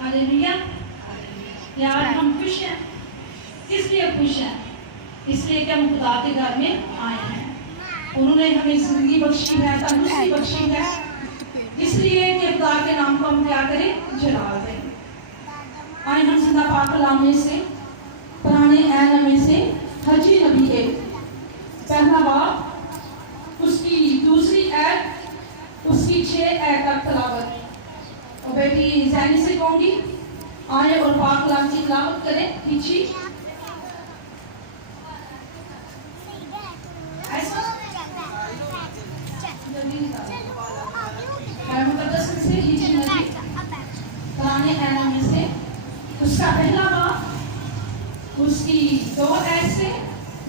Hallelujah. यार हम खुश हैं, इसलिए खुश हैं इसलिए कि हम खुदा के घर में आए हैं। उन्होंने हमें जिंदगी बख्शी है, तंदुरुस्ती बख्शी है, इसलिए कि खुदा के नाम को हम क्या करें, जलाल दें। आए हम जिंदा पाक कलाम में से, पुराने ऐन में से हजी नबी के पहला बाब उसकी दूसरी ऐत उसकी 6 ऐत तक तलावत और बेटी जैनी से कहूँगी, आए और पाक कलाम की तलावत करें। पीछे मुकद्दस में से हिजरी नबी पुराने ऐन में से उसका पहला बाब उसकी 2 ऐत से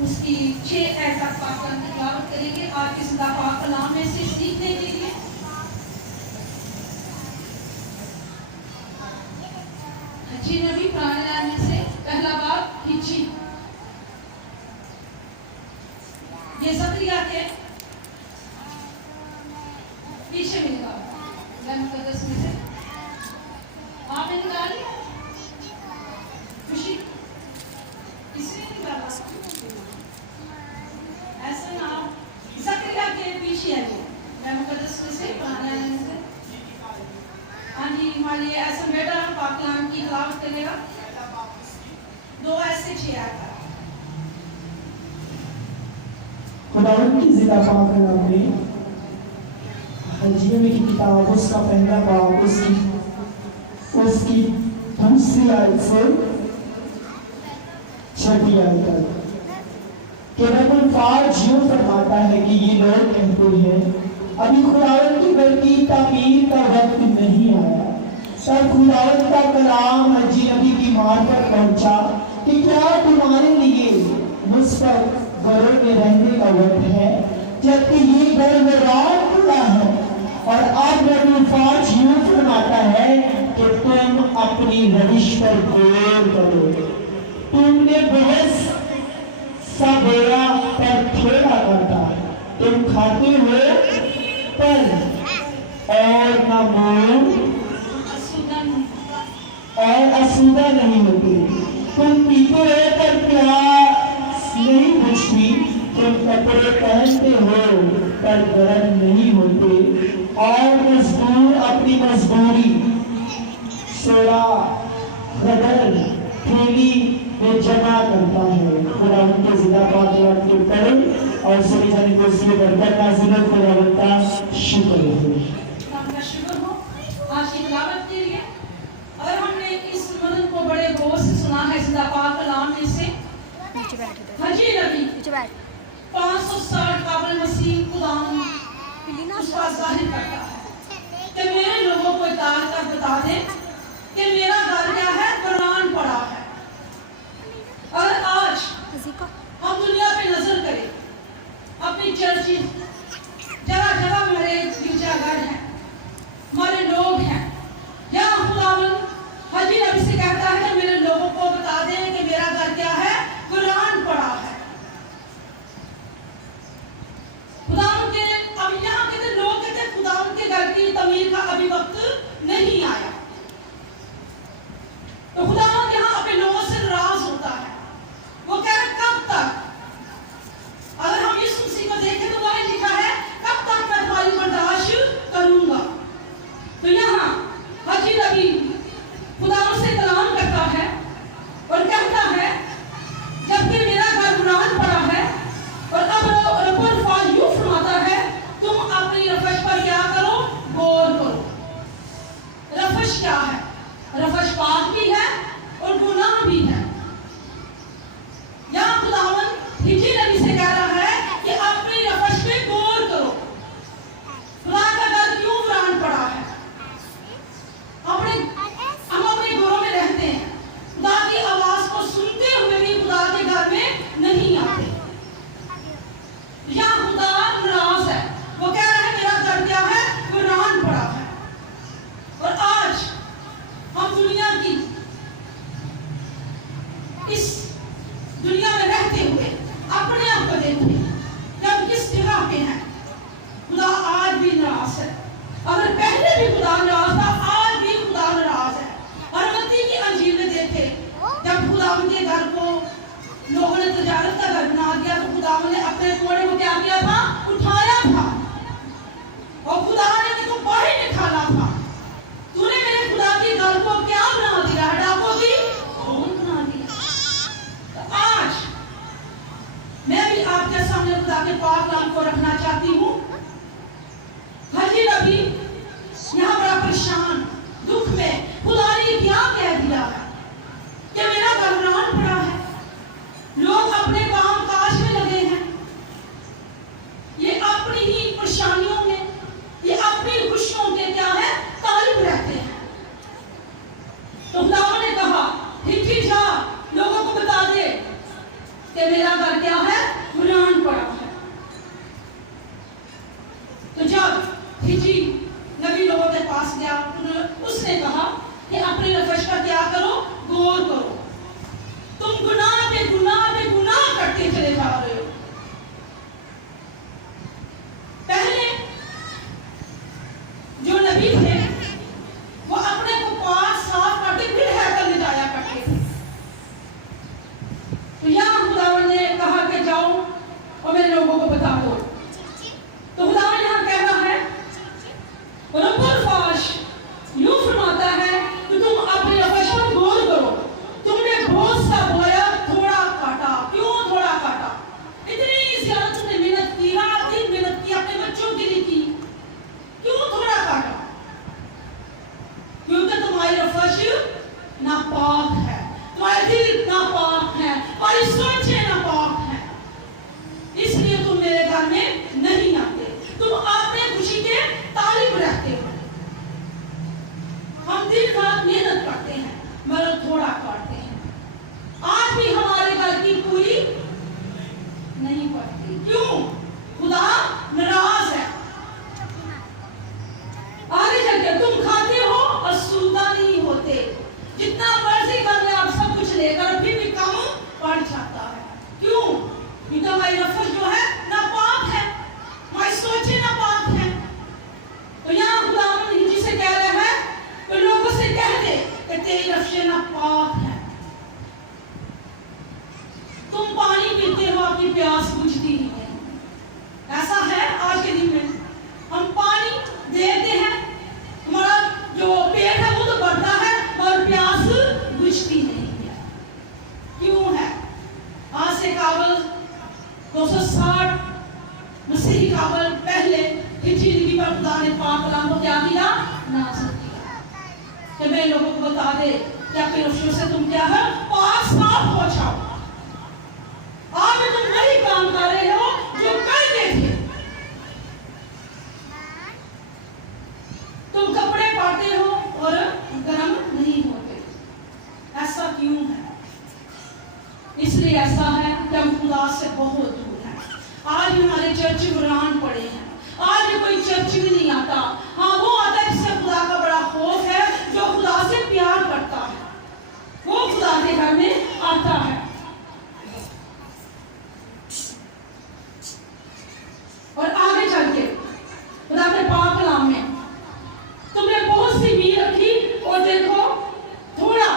उसकी 6 ऐत तक पाक कलाम की तलावत करेंगे। आज के जिंदा पाक कलाम में से सीखने के लिए हजी नबी पुराने ऐन में से पहला बाब हिजरी, ये ज़करिया के पीछे में निकाल मुकद्दस में से आपने निकाली खुशी इसलिए निकाला ऐसे ना ज़करिया के पीछे है वो मुकद्दस में से पुराना है से। हाँ जी, मान लीजिए ऐसा बेटा पाक कलाम की तलावत करेगा 2 ऐसे 6 आता है। खुदावंद की ज़िंदा पाक कलाम में हजी नबी की किताब उसका पहला बाब उसकी दूसरी आयत से 6वीं आयत तक केवल फाज यूं फरमाता है कि ये लोग कहते हैं अभी खुदावंद की घर की तामीर का वक्त नहीं आया। तब खुदावंद का कलाम हजी नबी की मार्फत पहुंचा कि क्या तुम्हारे लिए मुझ पर घरों में रहने का वक्त है, जबकि ये घर वीरान पड़ा है। और अब फाज यूं फरमाता है कि तुम अपनी रविश पर गौर करो, तुमने बहस सा बेड़ा पर ठेला करता, तुम खाते हो पर और न मोल और असूदा नहीं होती, तुम पीते हो पर प्यास नहीं बुझती, तुम कपड़े पहनते हो पर गर्म नहीं होते, और मजदूर अपनी मजदूरी सोरा गदर थैली में जमा करता है। खुदा उनके ज़िंदा पाक कलाम के पढ़ें और सभी जाने को इसलिए बरकत नाज़िल हो। खुदावंद का शुक्र हो, आपका शुक्र हो आज की तिलावत के लिए। और हमने इस मदन को बड़े गौर से सुना है ज़िंदा पाक कलाम में से हजी नबी 560 काबिल मसीह खुदा उसका जाहिर करता है कि मेरे लोगों को इतार कर बता दे कि मेरा घर क्या है, कुरान पढ़ा है। और आज हम दुनिया पे नजर करें, अपनी चर्च जगह जगह हमारे गिरजाघर हैं, हमारे लोग हैं, यहाँ खुदावंद हजी नबी से कहता है कि मेरे लोगों को बता दे कि मेरा घर क्या है, कुरान पढ़ा है। खुदावंद के अब यहाँ के लोग कहते हैं खुदावंद के घर की तमीर का अभी वक्त नहीं आया। तो खुदावंद यहाँ अपने लोगों से नाराज होता है, वो कह रहा कब तक। अगर हम यीशु मसीह को देखें तो वही लिखा है कब तक मैं तुम्हारी बर्दाश्त करूंगा। तो यहाँ हजी नबी खुदावंद से कलाम करता है और कहता है जबकि मेरा घर कुरान पढ़ा है। और अब रब्बुल फाज यूं फरमाता है तुम अपनी रफश पर क्या करो, गौर करो। रफश क्या है? रफश पाक भी है और गुनाह भी है। यहाँ खुदावंद हिजरी नबी से कह रहा है कि अपनी रफश पे गौर करो। खुदा का घर क्यों कुरान पढ़ा है? हम अपने घरों में रहते हैं, खुदा की आवाज को सुनते हुए भी खुदा के घर में नहीं आते। यहाँ खुदा नाराज है, वो कह रहा है मेरा घर क्या है, कुरान पढ़ा है। और आज हम दुनिया की लोगों ने तजारत का घर बना दिया, तो खुदावन ने अपने कोड़े को क्या किया था? उठाया था, और खुदा ने तुमको बाहर निकाला था। तूने मेरे खुदा की घर को क्या बना दिया? डाकों की खोल बना दिया। तो आज मैं भी आपके सामने खुदा के पाक नाम को रखना चाहती हूँ। हाजी रवि यहाँ बड़ा परेशान, दुख में, खुदा ने क्या कह दिया है कि मेरा घर वीरान पड़ा है, लोग अपने काम काज में लगे हैं, ये अपनी ही परेशानियों में, ये अपनी खुशियों के क्या है? तालिब रहते हैं। तो खुदा ने कहा, हिजी जा, लोगों को बता दे कि मेरा घर क्या है? वीरान पड़ा है। तो जब हिजी नबी लोगों के पास गया, उसने कहा कि अपने नफस का क्या करो? गौर करो। तुम गुनाह पे गुनाह पे गुनाह करते चले जा रहे हो। पहले जो नबी थे वो अपने को पाक साफ करके फिर हैकल ले जाया करते थे। तो यहाँ खुदावन ने कहा कि जाओ और मेरे लोगों को बता दो। तो खुदावन यहाँ कह रहा है, रब्बुल फाश यूं फरमाता है कि तुम अपने नफस पर गौर करो। तुमने बहुत सा बोया, थोड़ा काटा। क्यों थोड़ा काटा? इतनी ज्यादा तुमने मेहनत की, रात दिन मेहनत की, अपने बच्चों के लिए की, क्यों थोड़ा काटा? क्योंकि तुम्हारी नफस नापाक है, तुम्हारे दिल नापाक है, तुम्हारी सोचें नापाक है, इसलिए तुम मेरे घर में नहीं आते, तुम अपने खुशी के तालिब रहते हो। हम दिन रात मेहनत करते हैं मगर थोड़ा काटते हैं। आज भी हमारे घर की पूरी नहीं पड़ती। क्यों? खुदा नाराज है। आगे चलकर तुम खाते हो और सूदा नहीं होते, जितना मर्जी कर ले आप सब कुछ लेकर फिर भी कम पड़ जाता है। क्यों? क्योंकि हमारी नफस जो है नापाक है, हमारी सोचें नापाक है। तो यहाँ खुदावन हिजी से कह रहे हैं तो लोगों से कह दे कि तेरी नफ्सें नापाक है। तुम पानी पीते हो, आपकी प्यास बुझती नहीं है। ऐसा है आज के दिन में, हम पानी देते हैं, हमारा जो पेट है वो तो बढ़ता है और प्यास बुझती नहीं है। क्यों है? आज से काबल 260 मसीही काबल पहले हिजी नबी पर खुदा ने पाक कलाम को क्या किया? नाज़िल किया कि मैं लोगों को बता दे कि अपने नफ्सों से तुम क्या है? पाक साफ हो जाओ। आज तुम वही काम कर रहे हो जो करते थे। तुम कपड़े पाते हो और गर्म नहीं होते। ऐसा क्यों है? इसलिए ऐसा है कि हम खुदा से बहुत दूर हैं। आज भी हमारे चर्च वीरान पड़े हैं, आज भी कोई चर्च भी नहीं आता। हाँ, वो आता है जिससे खुदा का बड़ा खौफ है, जो खुदा से प्यार करता है, वो खुदा के घर में आता है। और आगे चल के खुदा के पाक कलाम में तुमने बहुत सी मील रखी और देखो थोड़ा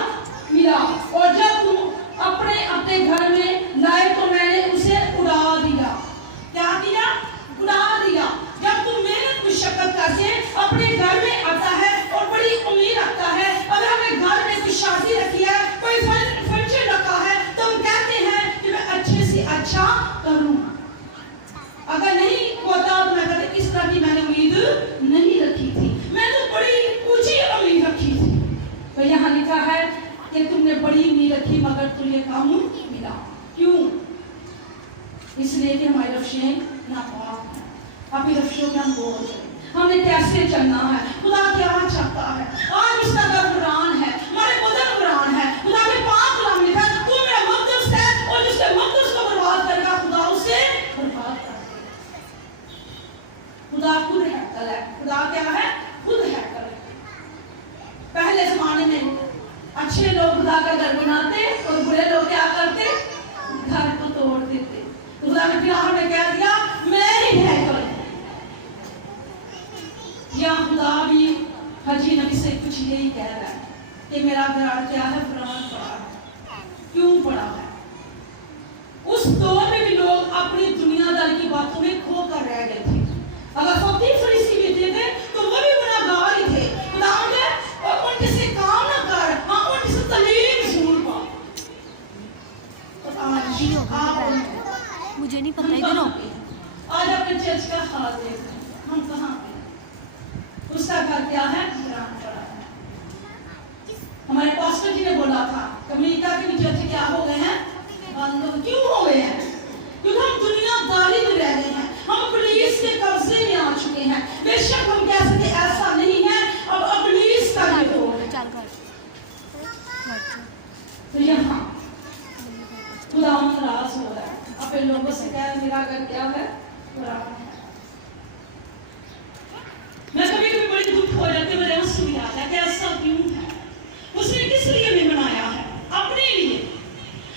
मिला, और जब तुम अपने अपने घर में लाए तो मैंने उसे उड़ा दिया। क्या किया? उड़ा दिया। जब तुम मेहनत मुशक्कत करके अपने घर में आता है और बड़ी उम्मीद रखता है, अगर हमने घर में कोई शादी रखी है, कोई फंक्शन रखा है, तो हम कहते हैं कि मैं अच्छे से अच्छा करूं। अगर नहीं होता तो मैं कहते इस तरह की मैंने उम्मीद नहीं रखी थी, मैं तो बड़ी ऊंची उम्मीद रखी थी। तो यहाँ लिखा है कि तुमने बड़ी उम्मीद रखी मगर तुम्हें कम मिला। क्यों? इसलिए कि हमारी नफ्सें नापाक हैं। अपनी नफ्सों के हम बोल रहे, हमें कैसे चलना है, खुदा क्या चाहता है। आज उसका घर वीरान है, हमारे बदन वीरान है। खुदा के पाक कलाम लिखा है तू मेरा मक़दस है, और जिसके मक़दस को बर्बाद करेगा खुदा उसे बर्बाद कर देगा। खुदा खुद हैकल है। खुदा क्या है? खुद हैकल है। पहले जमाने में अच्छे लोग खुदा का घर बनाते और बुरे लोग क्या करते? घर को तोड़ देते। खुदा ने फिर में कह दिया मैं ही हैकल हूं। या खुदा भी हाजी नबी से कुछ यही कह रहा है कि मेरा घर क्या है? वीरान पड़ा है। क्यों पड़ा है? दौर में भी लोग अपनी दुनियादारी की बातों में खो कर रह गए थे। अगर फकीर फरीसी भी थे तो वो भी गुनाहगार ही थे। खुदावंद ने और उनके से काम ना कर, हाँ उनके से तालीम जरूर पा। मुझे नहीं पता इधर आज अपने चर्च का हाल देख रहे हैं, हम कहाँ पे? उसका घर क्या है? ईरान पड़ा है। हमारे पास्टर जी ने बोला था अमेरिका के भी चर्च क्या हो गए हैं? बंद। क्यों हो गए हैं? क्योंकि हम दुनियादारी में रह गए हैं, हम पुलिस के कब्जे में आ चुके हैं। बेशक हम कह सकते ऐसा नहीं है, अब पुलिस का ये हो तो यहाँ खुदा नाराज हो रहा है। अपने लोगों से कह मेरा घर क्या है? कुरान है। मैं कभी कभी बड़ी दुख हो जाती है, मेरे आंसू भी आता है कि ऐसा क्यों है? उसने किस लिए हमें बनाया है? अपने लिए।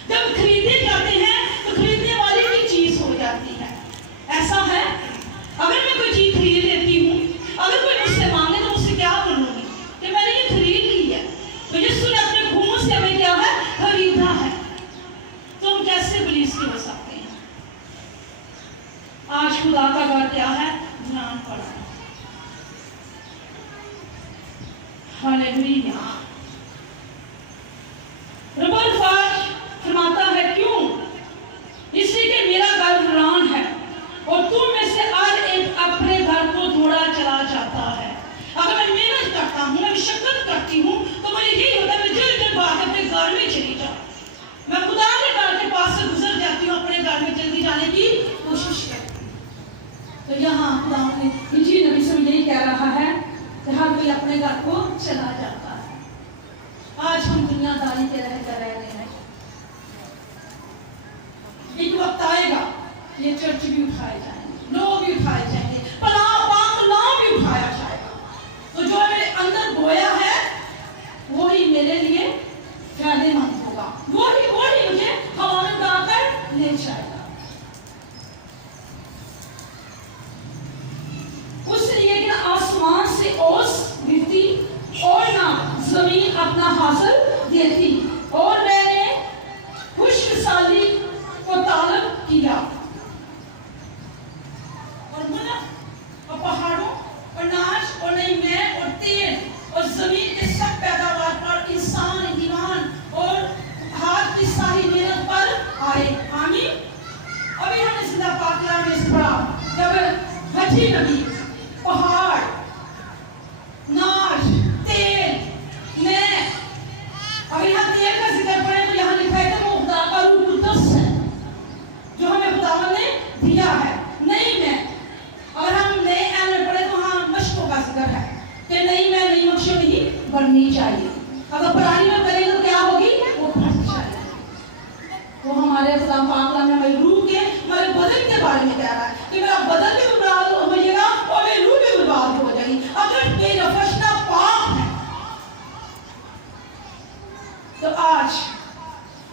जब खरीदे जाते हैं तो खरीदने वाले की चीज हो जाती है। ऐसा है अगर मैं कोई चीज खरीद लेती हूँ, अगर कोई मुझसे मांगे तो मुझसे क्या बोलूंगी कि मैंने ये खरीद ली है। तो यीशु ने अपने खून से हमें क्या है? खरीदा है। तो हम कैसे पुलिस के हो सकते हैं? आज खुदा का घर क्या है? ध्यान पड़ा है। हालेलुया। रबल फाश फरमाता है क्यों? इसलिए कि मेरा घर वीरान है और तुम में से हर एक अपने घर को दौड़ा चला जाता है। अगर मैं मेहनत करता हूँ, मैं मशक्कत करती हूँ, तो मुझे यही होता है मैं जल्द जल्द भाग अपने घर में चली जाऊँ। मैं खुदा के घर के पास से गुजर जाती हूँ, अपने घर में जल्दी जाने की कोशिश करती हूँ। तो यहाँ खुदा ने इंजील नबी से यही कह रहा है कि हर कोई अपने घर को चला जाता है। आज हम दुनियादारी के रह रहे हैं। एक वक्त आएगा ये चर्च भी उठाए जाएंगे, लोग भी उठाए जाएंगे, पाक भी उठाया जाएगा। तो जो मेरे अंदर बोया है वही मेरे लिए फायदेमंद होगा, वही मुझे हवा में उड़ाकर ले जाएगा। उसने कि आसमान से ओस गिरती और ना जमीन अपना हासिल देती, और मैंने खुशहाली को तालब किया और मुल्क और पहाड़ों और नाश और नई मैं और तेल और जमीन के सब पैदावार पर इंसान ईमान और हाथ की सारी मेहनत पर आए। आमीन। अभी हमने जिंदा पाकला में से पढ़ा जब हजी नबी पहाड़ नाश तेल मैं, अगर यहाँ तेल का जिक्र पढ़े तो यहाँ लिखा है कि वो खुदा का रूह कुद्दस है जो हमें खुदावंद ने दिया है। नहीं मैं, अगर हम नए ऐन में पढ़े तो हाँ मशकों का जिक्र है कि नहीं मैं नई मशक नहीं बननी चाहिए। अगर पुरानी में करेंगे तो क्या होगी? वो फट जाएगी। वो हमारे खुदा पाक ने हमारे रूह के हमारे बदन के बारे में कह रहा है कि मेरा बदन भी बर्बाद हो जाएगा और मेरी रूह भी बर्बाद हो जाएगी अगर मेरा फशना पाक है। तो आज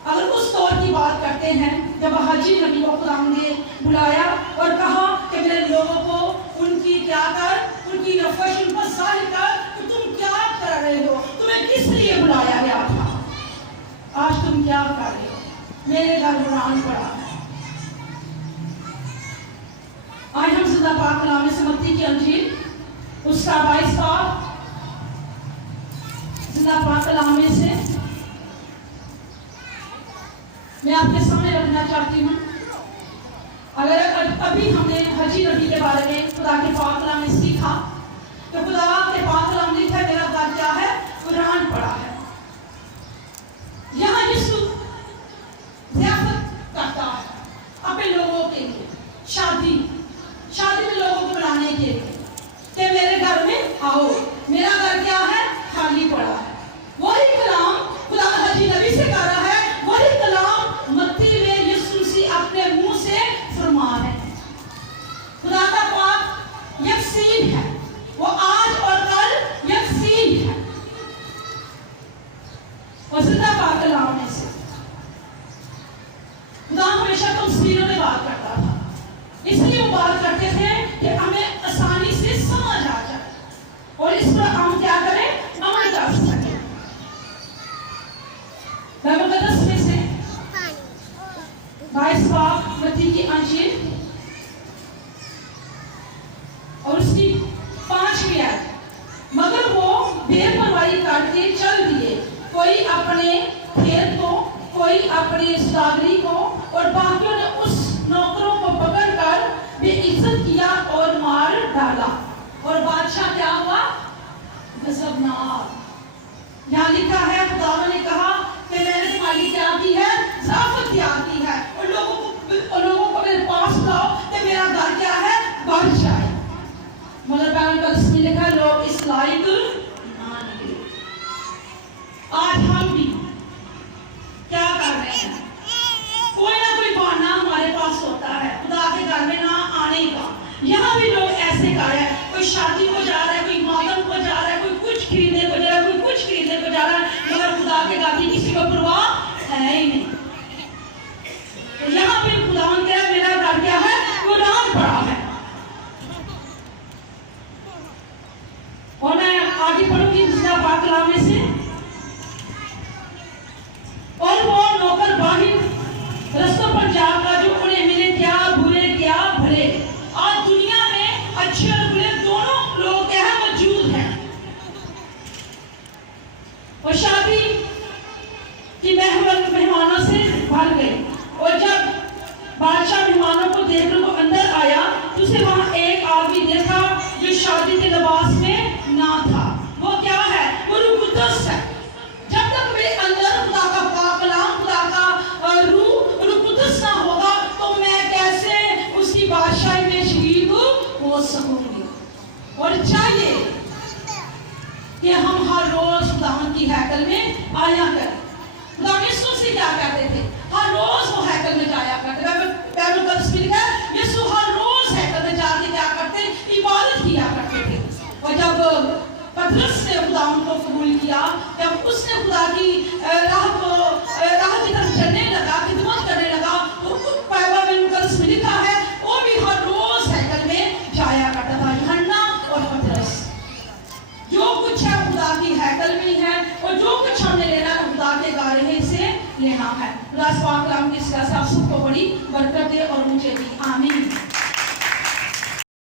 अगर उस दौर की बात करते हैं जब हाजी नबी को खुदा ने बुलाया और कहा कि मेरे लोगों को उनकी क्या कर, उनकी नफश उन पर जाहिर कर कि तुम क्या कर रहे हो, तुम्हें किस लिए बुलाया गया था, आज तुम क्या कर रहे हो? मेरे घर कुरान पड़ा है। आज हम जिंदा पाक कलाम से मत्ती की अंजील उसका 22 बाब जिंदा पाक कलाम से मैं आपके सामने रखना चाहती हूँ। अगर अभी हमने हजी नबी के बारे में खुदा के पाक कलाम में सीखा तो खुदा के पाक कलाम लिखा है मेरा घर क्या है? कुरान पढ़ा है। यहाँ यीशु ज़ियाफत करता है अपने लोगों के लिए, शादी में लोगों को बुलाने के लिए कि मेरे घर में आओ। मेरा घर क्या है? खाली पड़ा है। वही कलाम खुदा हजी नबी से कह रहा है, वही कलाम मत्ती में यीशु मसीह अपने मुंह से फरमा है। खुदा का पाक यकसीन है, वो आज और अपने खेत को, कोई अपने सौदागरी को, और बाकियों ने उस नौकरों को पकड़कर बेइज्जत किया और मार डाला। और बादशाह क्या हुआ? गजबनाक। यहाँ लिखा है खुदा ने कहा कि मैंने तुम्हारी क्या की है? ज़ाफ़त तैयार की है, और लोगों को मेरे पास लाओ कि मेरा घर क्या है? बढ़ जाए। मगर बैन का इसमें लिखा लोग इस लायक ना निकले। आज हम भी क्या कर रहे हैं? कोई ना कोई बहाना हमारे पास होता है खुदा के घर में ना आने का। यहाँ भी लोग ऐसे कर रहे हैं, कोई शादी को जा रहा है, कोई मातम को जा रहा है, कोई कुछ खरीदने को जा रहा है, कोई कुछ खरीदने को जा रहा है, मगर खुदा के घर की किसी को परवाह है ही नहीं। तो यहाँ पे खुदा कह रहा है मेरा घर क्या है? कुरान पड़ा है। और मैं आगे पढ़ूंगी दूसरा पाक कलाम में से। और वो नौकर बाहिर रस्तों पर जाकर जो उन्हें मिले, क्या बुरे क्या भले। आज दुनिया में अच्छे और बुरे दोनों लोग क्या है? मौजूद हैं। और शादी की मेहमानों से भर गई, और जब बादशाह मेहमानों को देखने को अंदर आया तो उसे वहां एक आदमी देखा जो शादी के लिबास में ना था। वो क्या है? वो रूह कुद्दस है। जब तक मेरे अंदर खुदा का पाक कलाम, खुदा का रूह कुद्दस ना होगा तो मैं कैसे उसकी बादशाही में शरीक हो सकूंगी। और चाहिए कि हम हर रोज खुदा की हैकल में आया करें। खुदा यीशु से क्या कहते थे? हर रोज वो हैकल में जाया करते। बाइबल का लिखा है यीशु हर रोज हैकल में जाके क्या करते? इबादत किया करते थे। और जब पतरस ने खुदा को कबूल किया, जब उसने खुदा की राह की तरफ चलने लगा, खिदमत करने लगा, तो बाइबल में लिखा है वो भी हर रोज हैकल में जाया करता था। यूहन्ना और पतरस, जो कुछ है खुदा की हैकल में है, और जो कुछ हमने लेना है खुदा के गारे से लेना है। खुदा पाक कलाम की इस तरह से आप सबको बड़ी बरकत दे और मुझे भी। आमीन।